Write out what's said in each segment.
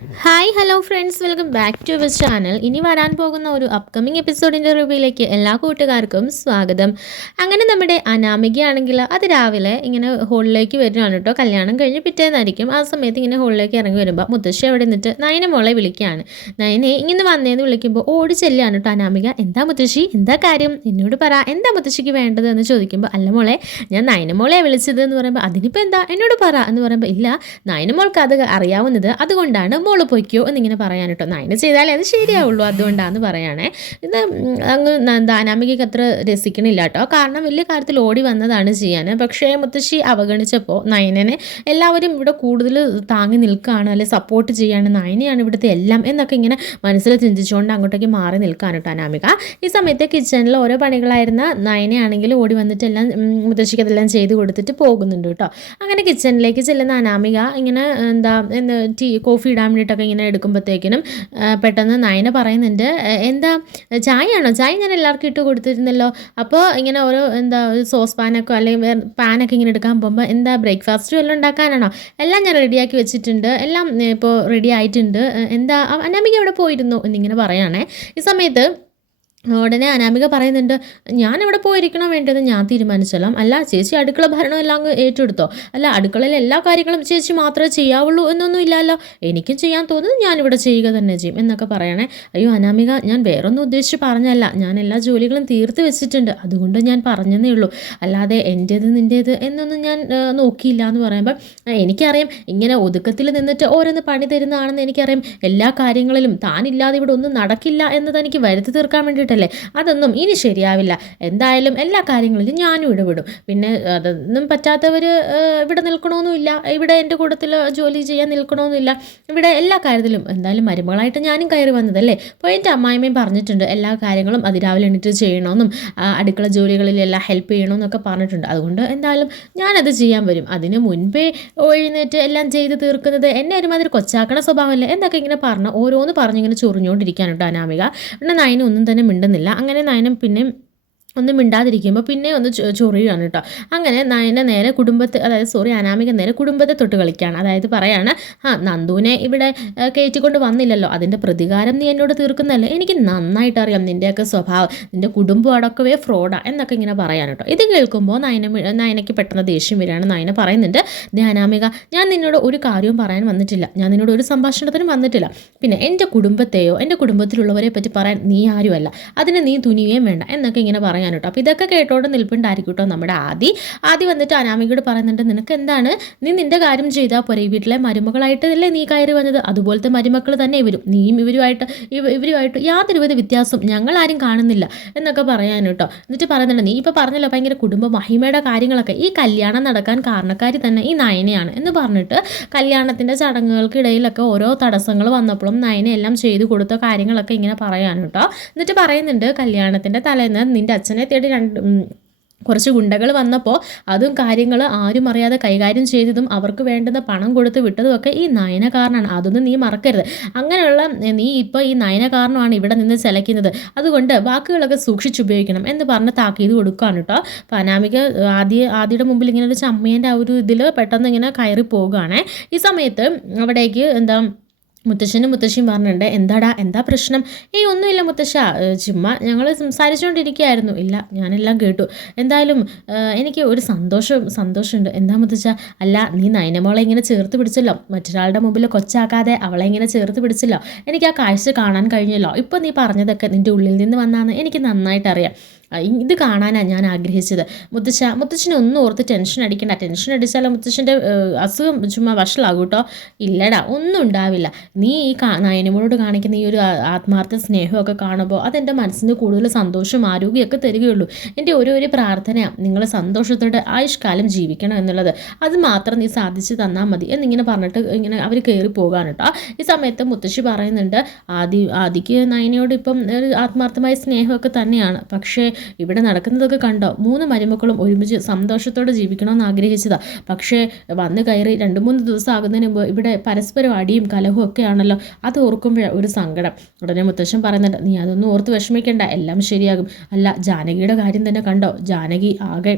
Hi hello friends. Welcome back to our channel. ഇനി വരാൻ പോകുന്ന ഒരു അപ്കമിങ് എപ്പിസോഡിന്റെ റിവ്യൂയിലേക്ക് എല്ലാ കൂട്ടുകാർക്കും സ്വാഗതം. അങ്ങനെ നമ്മുടെ അനാമികയാണെങ്കിൽ അത് രാവിലെ ഇങ്ങനെ ഹോളിലേക്ക് വരുവാണ് കേട്ടോ. കല്യാണം കഴിഞ്ഞ് പിറ്റേന്നായിരിക്കും. ആ സമയത്ത് ഇങ്ങനെ ഹോളിലേക്ക് ഇറങ്ങി വരുമ്പോൾ മുത്തശ്ശി അവിടെ നിന്നിട്ട് നയന മോളെ വിളിക്കുകയാണ്. നയനെ ഇങ്ങനെ വന്നേന്ന് വിളിക്കുമ്പോൾ ഓടി ചെല്ലുകയാണ് കേട്ടോ അനാമിക. എന്താ മുത്തശ്ശി? എന്താ കാര്യം? എന്നോട് പറ. എന്താ മുത്തശ്ശിക്ക് വേണ്ടത്? എന്ന് ചോദിക്കുമ്പോൾ അല്ല മോളെ ഞാൻ നയന മോളെ വിളിച്ചത് എന്ന് പറയുമ്പോൾ അതിനിപ്പോൾ എന്താ? എന്നോട് പറ എന്ന് പറയുമ്പോൾ ഇല്ല നയന മോൾക്ക് അത് അറിയാവുന്നത് അതുകൊണ്ടാണ് മോൾ പൊയ്ക്കോ എന്നിങ്ങനെ പറയാൻ കേട്ടോ. നയന ചെയ്താലേ അത് ശരിയാവുള്ളൂ അതുകൊണ്ടാന്ന് പറയണേ. ഇത് അങ്ങ് എന്താ അനാമികയ്ക്ക് അത്ര രസിക്കണില്ല കേട്ടോ. കാരണം വലിയ കാര്യത്തിൽ ഓടി വന്നതാണ് ചെയ്യാൻ പക്ഷേ മുത്തശ്ശി അവഗണിച്ചപ്പോൾ നയനനെ എല്ലാവരും ഇവിടെ കൂടുതൽ താങ്ങി നിൽക്കുകയാണ് അല്ലെ സപ്പോർട്ട് ചെയ്യാണ് നയനയാണ് ഇവിടുത്തെ എല്ലാം എന്നൊക്കെ ഇങ്ങനെ മനസ്സിൽ ചിന്തിച്ചുകൊണ്ട് അങ്ങോട്ടേക്ക് മാറി നിൽക്കാൻ കേട്ടോ അനാമിക. ഈ സമയത്ത് കിച്ചണിൽ ഓരോ പണികളായിരുന്ന നയനയാണെങ്കിൽ ഓടി വന്നിട്ട് എല്ലാം മുത്തശ്ശിക്ക് അതെല്ലാം ചെയ്ത് കൊടുത്തിട്ട് പോകുന്നുണ്ട് കേട്ടോ. അങ്ങനെ കിച്ചണിലേക്ക് ചെല്ലുന്ന അനാമിക ഇങ്ങനെ എന്താ എന്താ ടീ കോഫി ഇടാൻ വേണ്ടിയിട്ടൊക്കെ ഇങ്ങനെ എടുക്കുമ്പോഴത്തേക്കിനും പെട്ടെന്ന് നയന പറയുന്നുണ്ട് എന്താ ചായയാണോ? ചായ ഞാൻ എല്ലാവർക്കും ഇട്ട് കൊടുത്തിരുന്നല്ലോ. അപ്പോൾ ഇങ്ങനെ ഓരോ എന്താ ഒരു സോസ് പാനൊക്കെ അല്ലെങ്കിൽ വേറെ പാനൊക്കെ ഇങ്ങനെ എടുക്കാൻ പോകുമ്പോൾ എന്താ ബ്രേക്ക്ഫാസ്റ്റ് വല്ലതും ഉണ്ടാക്കാനാണോ? എല്ലാം ഞാൻ റെഡിയാക്കി വെച്ചിട്ടുണ്ട് എല്ലാം ഇപ്പോൾ റെഡി ആയിട്ടുണ്ട് എന്താ അനാമിക എവിടെ പോയിരുന്നു എന്നിങ്ങനെ പറയുകയാണേ ഈ സമയത്ത് ഉടനെ അനാമിക പറയുന്നുണ്ട് ഞാൻ എവിടെ പോയിരിക്കണം വേണ്ടത്? ഞാൻ തീരുമാനിച്ചോളാം. അല്ല ചേച്ചി അടുക്കള ഭരണം എല്ലാം ഏറ്റെടുത്തോ. അല്ല അടുക്കളയിലെ എല്ലാ കാര്യങ്ങളും ചേച്ചി മാത്രമേ ചെയ്യാവുള്ളൂ എന്നൊന്നും ഇല്ലല്ലോ. എനിക്കും ചെയ്യാൻ തോന്നുന്നത് ഞാനിവിടെ ചെയ്യുക തന്നെ ചെയ്യും എന്നൊക്കെ പറയണേ. അയ്യോ അനാമിക ഞാൻ വേറൊന്നും ഉദ്ദേശിച്ച് പറഞ്ഞല്ല. ഞാൻ എല്ലാ ജോലികളും തീർത്ത് വെച്ചിട്ടുണ്ട്. അതുകൊണ്ട് ഞാൻ പറഞ്ഞതേ ഉള്ളൂ. അല്ലാതെ എന്റേത് നിന്റേത് എന്നൊന്നും ഞാൻ നോക്കിയില്ല എന്ന് പറയുമ്പോൾ എനിക്കറിയാം ഇങ്ങനെ ഒതുക്കത്തിൽ നിന്നിട്ട് ഓരോന്ന് പണി തരുന്നതാണെന്ന് എനിക്കറിയാം. എല്ലാ കാര്യങ്ങളിലും താനില്ലാതെ ഇവിടെ ഒന്നും നടക്കില്ല എന്നത് എനിക്ക് വരുത്തി തീർക്കാൻ വേണ്ടിയിട്ട് വേണ്ടിയിട്ടല്ലേ അതൊന്നും ഇനി ശരിയാവില്ല. എന്തായാലും എല്ലാ കാര്യങ്ങളിലും ഞാനും ഇടപെടും. പിന്നെ അതൊന്നും പറ്റാത്തവർ ഇവിടെ നിൽക്കണമെന്നില്ല ഇവിടെ എന്റെ കൂട്ടത്തിൽ ജോലി ചെയ്യാൻ നിൽക്കണമെന്നില്ല ഇവിടെ എല്ലാ കാര്യത്തിലും എന്തായാലും മരുമകളായിട്ട് ഞാനും കയറി വന്നതല്ലേ? അപ്പോൾ എന്റെ അമ്മായിമ്മയും പറഞ്ഞിട്ടുണ്ട് എല്ലാ കാര്യങ്ങളും അതിരാവിലെ എണീറ്റ് ചെയ്യണമെന്നും അടുക്കള ജോലികളിലെല്ലാം ഹെൽപ്പ് ചെയ്യണമെന്നൊക്കെ പറഞ്ഞിട്ടുണ്ട്. അതുകൊണ്ട് എന്തായാലും ഞാനത് ചെയ്യാൻ വരും. അതിന് മുൻപേ എഴുന്നേറ്റ് എല്ലാം ചെയ്ത് തീർക്കുന്നത് എന്നെ ഒരുമാതിരി കൊച്ചാക്കണ സ്വഭാവമല്ലേ? എന്നൊക്കെ ഇങ്ങനെ പറഞ്ഞ് ഓരോന്ന് പറഞ്ഞിങ്ങനെ ചൊറിഞ്ഞുകൊണ്ടിരിക്കാനുണ്ട് അനാമിക. പിന്നെ നയനും ഒന്നും തന്നെ മിണ്ടുന്നില്ല അങ്ങനെ നയനം പിന്നെ ഒന്നും മിണ്ടാതിരിക്കുമ്പോൾ പിന്നെ ഒന്ന് ചൊറിയുകയാണ് കേട്ടോ. അങ്ങനെ നയന നേരെ കുടുംബത്തെ അതായത് സോറി അനാമിക നേരെ കുടുംബത്തെ തൊട്ട് കളിക്കുകയാണ് അതായത് പറയാണ് ആ നന്ദുവിനെ ഇവിടെ കയറ്റിക്കൊണ്ട് വന്നില്ലല്ലോ. അതിന്റെ പ്രതികാരം നീ എന്നോട് തീർക്കുന്നല്ലേ എനിക്ക് നന്നായിട്ട് അറിയാം നിന്റെയൊക്കെ സ്വഭാവം. നിന്റെ കുടുംബം അടക്കവേ ഫ്രോഡാ എന്നൊക്കെ ഇങ്ങനെ പറയാൻ കേട്ടോ. ഇത് കേൾക്കുമ്പോൾ നയന നയനയ്ക്ക് പെട്ടെന്ന് ദേഷ്യം വരികയാണ്. നയന പറയുന്നുണ്ട് ദേ അനാമിക ഞാൻ നിന്നോട് ഒരു കാര്യവും പറയാൻ വന്നിട്ടില്ല. ഞാൻ നിന്നോട് ഒരു സംഭാഷണത്തിനും വന്നിട്ടില്ല. പിന്നെ എന്റെ കുടുംബത്തെയോ എന്റെ കുടുംബത്തിലുള്ളവരെ പറ്റി പറയാൻ നീ ആരുമല്ല. അതിന് നീ തുനിയുകയും വേണ്ട എന്നൊക്കെ ഇങ്ങനെ പറയാൻ പറയാൻ കേട്ടോ അപ്പോൾ ഇതൊക്കെ കേട്ടോണ്ട് നിൽപ്പുണ്ടായിരിക്കും കേട്ടോ നമ്മുടെ ആദി. ആദി വന്നിട്ട് അനാമികയോട് പറയുന്നുണ്ട് നിനക്ക് എന്താണ് നീ നിന്റെ കാര്യം ചെയ്താൽ പോരെ. വീട്ടിലെ മരുമകളായിട്ടല്ലേ നീ കയറി വന്നത്? അതുപോലത്തെ മരുമക്കൾ തന്നെ ഇവരും. നീയും ഇവരുമായിട്ട് ഇവരുമായിട്ട് യാതൊരുവിധ വ്യത്യാസം ഞങ്ങൾ ആരും കാണുന്നില്ല എന്നൊക്കെ പറയാൻ കേട്ടോ എന്നിട്ട് പറയുന്നുണ്ട് നീ ഇപ്പോൾ പറഞ്ഞല്ലോ ഭയങ്കര കുടുംബ മഹിമയുടെ കാര്യങ്ങളൊക്കെ. ഈ കല്യാണം നടക്കാൻ കാരണക്കാരി തന്നെ ഈ നയനയാണ് എന്ന് പറഞ്ഞിട്ട് കല്യാണത്തിന്റെ ചടങ്ങുകൾക്കിടയിലൊക്കെ ഓരോ തടസ്സങ്ങൾ വന്നപ്പോഴും നയനയെല്ലാം ചെയ്തു കൊടുത്ത കാര്യങ്ങളൊക്കെ ഇങ്ങനെ പറയാൻ കേട്ടോ എന്നിട്ട് പറയുന്നുണ്ട് കല്യാണത്തിന്റെ തലേന്ന് നിന്റെ അച്ഛൻ അച്ഛനെ തേടി രണ്ട് കുറച്ച് ഗുണ്ടകൾ വന്നപ്പോൾ അതും കാര്യങ്ങൾ ആരും അറിയാതെ കൈകാര്യം ചെയ്തതും അവർക്ക് വേണ്ടുന്ന പണം കൊടുത്ത് വിട്ടതും ഒക്കെ ഈ നയനകാരനാണ്. അതൊന്നും നീ മറക്കരുത്. അങ്ങനെയുള്ള നീ ഇപ്പോൾ ഈ നയന കാരണമാണ് ഇവിടെ നിന്ന് ചിലയ്ക്കുന്നത് അതുകൊണ്ട് വാക്കുകളൊക്കെ സൂക്ഷിച്ചുപയോഗിക്കണം എന്ന് പറഞ്ഞ് താക്കീത് കൊടുക്കുകയാണ് കേട്ടോ. അപ്പോൾ അനാമിക ആദ്യ ആദ്യയുടെ മുമ്പിൽ ഇങ്ങനെ ഒരു ചമ്മേന്റെ ആ ഒരു ഇതിൽ പെട്ടെന്ന് ഇങ്ങനെ കയറി പോവുകയാണേ ഈ സമയത്ത് അവിടേക്ക് എന്താ മുത്തശ്ശനും മുത്തശ്ശിയും പറഞ്ഞിട്ടുണ്ട് എന്താടാ എന്താ പ്രശ്നം? ഏയ് ഒന്നുമില്ല മുത്തശ്ശ ചുമ്മാ ഞങ്ങൾ സംസാരിച്ചുകൊണ്ടിരിക്കുകയായിരുന്നു. ഇല്ല ഞാനെല്ലാം കേട്ടു. എന്തായാലും എനിക്ക് ഒരു സന്തോഷം സന്തോഷമുണ്ട്. എന്താ മുത്തശ്ശ? അല്ല നീ നയനമോളെ ഇങ്ങനെ ചേർത്ത് പിടിച്ചല്ലോ. മറ്റൊരാളുടെ മുമ്പിൽ കൊച്ചാക്കാതെ അവളെ ഇങ്ങനെ ചേർത്ത് പിടിച്ചല്ലോ. എനിക്ക് ആ കാഴ്ച കാണാൻ കഴിഞ്ഞല്ലോ. ഇപ്പോൾ നീ പറഞ്ഞതൊക്കെ നിന്റെ ഉള്ളിൽ നിന്ന് വന്നാന്ന് എനിക്ക് നന്നായിട്ട് അറിയാം ഇത് കാണാനാണ് ഞാൻ ആഗ്രഹിച്ചത്. മുത്തശ്ശ മുത്തശ്ശനെ ഒന്നും ഓർത്ത് ടെൻഷൻ അടിക്കണ്ട. ടെൻഷൻ അടിച്ചാലോ മുത്തശ്ശന്റെ അസുഖം ചുമ്മാ വഷളാകും കേട്ടോ ഇല്ലടാ ഒന്നും ഉണ്ടാവില്ല. നീ ഈ നയനമോളോട് കാണിക്കുന്ന ഈ ഒരു ആത്മാർത്ഥ സ്നേഹമൊക്കെ കാണുമ്പോൾ അതെന്റെ മനസ്സിന് കൂടുതൽ സന്തോഷവും ആരോഗ്യമൊക്കെ തരികയുള്ളൂ. എന്റെ ഓരോ ഒരു പ്രാർത്ഥനയാണ് നിങ്ങൾ സന്തോഷത്തോടെ ആയുഷ്കാലം ജീവിക്കണം എന്നുള്ളത്. അത് മാത്രം നീ സാധിച്ചു തന്നാൽ മതി. എന്നിങ്ങനെ പറഞ്ഞിട്ട് ഇങ്ങനെ അവർ കയറി പോകാൻ കേട്ടോ ഈ സമയത്ത് മുത്തശ്ശി പറയുന്നുണ്ട് ആദി ആദിക്ക് നയനയോട് ഇപ്പം ആത്മാർത്ഥമായ സ്നേഹമൊക്കെ തന്നെയാണ്. പക്ഷേ ഇവിടെ നടക്കുന്നതൊക്കെ കണ്ടോ? മൂന്ന് മരുമക്കളും ഒരുമിച്ച് സന്തോഷത്തോടെ ജീവിക്കണമെന്ന് ആഗ്രഹിച്ചതാ. പക്ഷേ വന്ന് കയറി രണ്ട് മൂന്ന് ദിവസം ആകുന്നതിന് മുമ്പ് ഇവിടെ പരസ്പരം അടിയും കലഹവും ഒക്കെയാണല്ലോ അത് ഓർക്കുമ്പോഴേ ഒരു സങ്കടം. ഉടനെ മുത്തശ്ശൻ പറയുന്നുണ്ട് നീ അതൊന്നും ഓർത്ത് വിഷമിക്കേണ്ട എല്ലാം ശരിയാകും. അല്ല ജാനകിയുടെ കാര്യം തന്നെ കണ്ടോ? ജാനകി ആകെ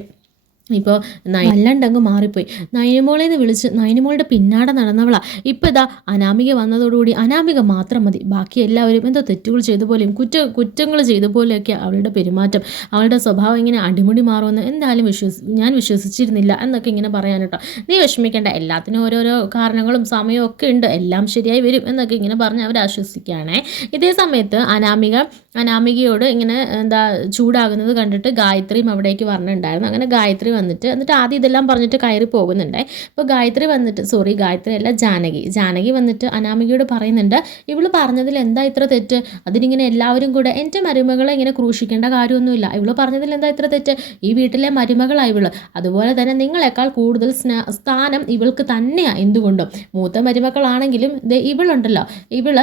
ഇപ്പോൾ നല്ലണ്ടങ്ങ് മാറിപ്പോയി. നയനമോളെ എന്ന് വിളിച്ച് നയനമോളുടെ പിന്നാടെ നടന്നവളാ. ഇപ്പം ഇതാ അനാമിക വന്നതോടുകൂടി അനാമിക മാത്രം മതി. ബാക്കി എല്ലാവരും എന്തോ തെറ്റുകൾ ചെയ്ത പോലെയും കുറ്റ കുറ്റങ്ങൾ ചെയ്ത പോലെയൊക്കെ അവളുടെ പെരുമാറ്റം. അവളുടെ സ്വഭാവം ഇങ്ങനെ അടിമുടി മാറുമെന്ന് എന്തായാലും വിശ്വസി ഞാൻ വിശ്വസിച്ചിരുന്നില്ല എന്നൊക്കെ ഇങ്ങനെ പറയാൻ കേട്ടോ. നീ വിഷമിക്കേണ്ട. എല്ലാത്തിനും ഓരോരോ കാരണങ്ങളും സമയവും ഒക്കെ ഉണ്ട്. എല്ലാം ശരിയായി വരും എന്നൊക്കെ ഇങ്ങനെ പറഞ്ഞ് അവർ ആശ്വസിക്കുകയാണേ. ഇതേ സമയത്ത് അനാമിക അനാമികയോട് ഇങ്ങനെ എന്താ ചൂടാകുന്നത് കണ്ടിട്ട് ഗായത്രിയും അവിടേക്ക് പറഞ്ഞിട്ടുണ്ടായിരുന്നു അങ്ങനെ ഗായത്രി വന്നിട്ട് എന്നിട്ട് ആദ്യം ഇതെല്ലാം പറഞ്ഞിട്ട് കയറി പോകുന്നുണ്ടേ. അപ്പോൾ ഗായത്രി വന്നിട്ട് സോറി ഗായത്രി അല്ല ജാനകി. ജാനകി വന്നിട്ട് അനാമികയോട് പറയുന്നുണ്ട് ഇവൾ പറഞ്ഞതിൽ എന്താ ഇത്ര തെറ്റ്? അതിനിങ്ങനെ എല്ലാവരും കൂടെ എന്റെ മരുമകളെ ഇങ്ങനെ ക്രൂശിക്കേണ്ട കാര്യമൊന്നുമില്ല. ഇവൾ പറഞ്ഞതിൽ എന്താ ഇത്ര തെറ്റ്? ഈ വീട്ടിലെ മരുമകളാണ് ഇവൾ. അതുപോലെ തന്നെ നിങ്ങളെക്കാൾ കൂടുതൽ സ്ഥാനം ഇവൾക്ക് തന്നെയാണ് എന്തുകൊണ്ടും. മൂത്ത മരുമക്കളാണെങ്കിലും ഇത് ഇവളുണ്ടല്ലോ. ഇവൾ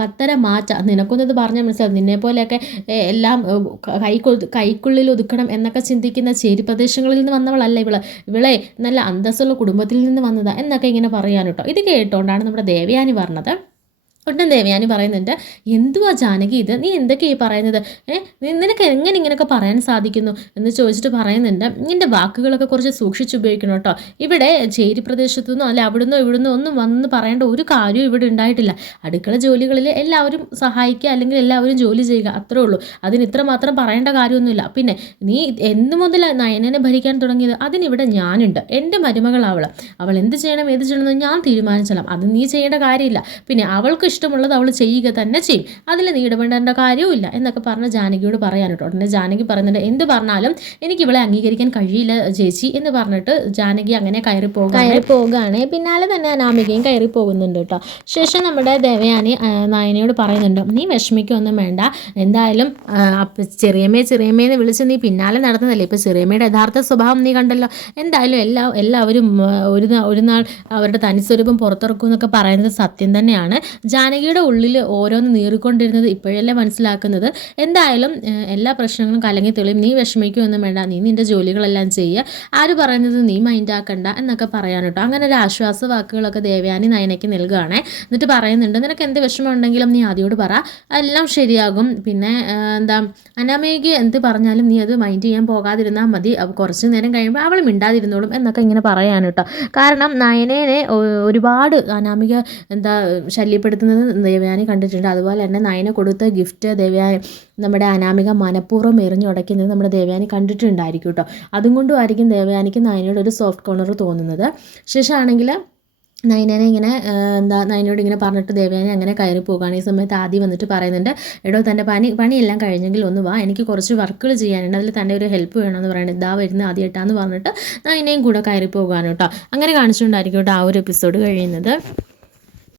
പത്തര മാറ്റ. നിനക്കൊന്നും ഇത് പറഞ്ഞാൽ മനസ്സിലാവും. നിന്നെ പോലെയൊക്കെ എല്ലാം കൈ കൈക്കൊ കൈക്കുള്ളിൽ ഒതുക്കണം എന്നൊക്കെ ചിന്തിക്കുന്ന ചേരി പ്രദേശങ്ങളിൽ നിന്ന് വന്നവളല്ല ഇവൾ. ഇവളെ നല്ല അന്തസ്സുള്ള കുടുംബത്തിൽ നിന്ന് വന്നതാ എന്നൊക്കെ ഇങ്ങനെ പറയാൻ കേട്ടോ. ഇത് കേട്ടോണ്ടാണ് നമ്മുടെ ദേവയാനി പറഞ്ഞത്. ഒട്ടും ദേവയാനി പറയുന്നുണ്ട്. എന്തുവാ ജാനകി ഇത്? നീ എന്തൊക്കെയാ ഈ പറയുന്നത്? ഏഹ് നിനക്ക് എങ്ങനെ ഇങ്ങനെയൊക്കെ പറയാൻ സാധിക്കുന്നു എന്ന് ചോദിച്ചിട്ട് പറയുന്നുണ്ട്. നിന്റെ വാക്കുകളൊക്കെ കുറച്ച് സൂക്ഷിച്ച് ഉപയോഗിക്കണം കേട്ടോ. ഇവിടെ ചേരി പ്രദേശത്തു നിന്നോ അല്ലെ അവിടുന്നോ ഇവിടുന്നോ ഒന്നും വന്ന് പറയേണ്ട ഒരു കാര്യവും ഇവിടെ ഉണ്ടായിട്ടില്ല. അടുക്കള ജോലികളിൽ എല്ലാവരും സഹായിക്കുക അല്ലെങ്കിൽ എല്ലാവരും ജോലി ചെയ്യുക അത്രേ ഉള്ളൂ. അതിന് ഇത്ര മാത്രം പറയേണ്ട കാര്യമൊന്നുമില്ല. പിന്നെ നീ എന്നു മുതൽ നയനനെ ഭരിക്കാൻ തുടങ്ങിയത്? അതിനിവിടെ ഞാനുണ്ട്. എന്റെ മരുമകൾ അവൾ അവൾ എന്ത് ചെയ്യണം ഏത് ചെയ്യണമെന്ന് ഞാൻ തീരുമാനിച്ചോളാം. അത് നീ ചെയ്യേണ്ട കാര്യമില്ല. പിന്നെ അവൾക്ക് ഇഷ്ടമുള്ളത് അവൾ ചെയ്യുക തന്നെ ചെയ്യും. അതിൽ നീ ഇടപെടേണ്ട കാര്യവുമില്ല എന്നൊക്കെ പറഞ്ഞ് ജാനകിയോട് പറയാൻ കേട്ടോ. ഉടനെ ജാനകി പറയുന്നുണ്ട് എന്ത് പറഞ്ഞാലും എനിക്ക് ഇവളെ അംഗീകരിക്കാൻ കഴിയില്ല ചേച്ചി എന്ന് പറഞ്ഞിട്ട് ജാനകി അങ്ങനെ കയറി പോകും കയറി പോവുകയാണ് പിന്നാലെ തന്നെ അനാമികയും കയറി പോകുന്നുണ്ട് കേട്ടോ. ശേഷം നമ്മുടെ ദേവയാനി നായനയോട് പറയുന്നുണ്ട് നീ വിഷമിക്കൊന്നും വേണ്ട. എന്തായാലും ചെറിയമ്മേ ചെറിയമ്മേ എന്ന് വിളിച്ച് നീ പിന്നാലെ നടന്നതല്ലേ ഇപ്പോൾ ചെറിയമ്മയുടെ യഥാർത്ഥ സ്വഭാവം നീ കണ്ടല്ലോ. എന്തായാലും എല്ലാ എല്ലാവരും ഒരു ഒരു നാൾ അവരുടെ തനി സ്വരൂപം പുറത്തിറക്കും എന്നൊക്കെ പറയുന്നത് സത്യം തന്നെയാണ്. ജാനകിയുടെ ഉള്ളിൽ ഓരോന്ന് നീറിക്കൊണ്ടിരുന്നത് ഇപ്പോഴല്ലേ മനസ്സിലാക്കുന്നത്. എന്തായാലും എല്ലാ പ്രശ്നങ്ങളും കലങ്ങി തെളിയും. നീ വിഷമിക്കുമൊന്നും വേണ്ട. നീ നിന്റെ ജോലികളെല്ലാം ചെയ്യുക. ആര് പറയുന്നത് നീ മൈൻഡാക്കണ്ട എന്നൊക്കെ പറയാൻ കേട്ടോ. അങ്ങനെ ഒരു ആശ്വാസ വാക്കുകളൊക്കെ ദേവയാനി നയനയ്ക്ക് നൽകുകയാണേ. എന്നിട്ട് പറയുന്നുണ്ട് നിനക്ക് എന്ത് വിഷമമുണ്ടെങ്കിലും നീ ആദ്യോട് പറ. എല്ലാം ശരിയാകും. പിന്നെ എന്താ അനാമയ്ക്ക് എന്ത് പറഞ്ഞാലും നീ അത് മൈൻഡ് ചെയ്യാൻ പോകാതിരുന്നാൽ മതി. കുറച്ച് നേരം കഴിയുമ്പോൾ അവൾ മിണ്ടാതിരുന്നോളും എന്നൊക്കെ ഇങ്ങനെ പറയാൻ കേട്ടോ. കാരണം നയനേനെ ഒരുപാട് അനാമിക എന്താ ശല്യപ്പെടുത്തുന്നത് ദേവയാനി കണ്ടിട്ടുണ്ട്. അതുപോലെ തന്നെ നയന കൊടുത്ത ഗിഫ്റ്റ് ദേവയാനി നമ്മുടെ അനാമിക മനഃപൂർവം എറിഞ്ഞുടയ്ക്കുന്നത് നമ്മുടെ ദേവയാനി കണ്ടിട്ടുണ്ടായിരിക്കും കേട്ടോ അതും കൊണ്ടുമായിരിക്കും ദേവയാനിക്ക് നയനയുടെ ഒരു സോഫ്റ്റ് കോർണർ തോന്നുന്നത്. ശേഷമാണെങ്കിൽ നയനനെ ഇങ്ങനെ എന്താ നയനോട് ഇങ്ങനെ പറഞ്ഞിട്ട് ദേവയാനി അങ്ങനെ കയറി പോകുകയാണ് ഈ സമയത്ത് ആദ്യം വന്നിട്ട് പറയുന്നുണ്ട് എടോ തന്റെ പണി പണിയെല്ലാം കഴിഞ്ഞെങ്കിൽ ഒന്ന് വാ. എനിക്ക് കുറച്ച് വർക്കുകൾ ചെയ്യാനുണ്ട്. അതിൽ തന്റെ ഒരു ഹെൽപ്പ് വേണമെന്ന് പറയുന്നത് ഇതാ വരുന്ന ആദ്യമായിട്ടാന്ന് പറഞ്ഞിട്ട് നൈനയും കൂടെ കയറി പോകാനോട്ടോ അങ്ങനെ കാണിച്ചുകൊണ്ടായിരിക്കും കേട്ടോ ആ ഒരു എപ്പിസോഡ് കഴിയുന്നത്.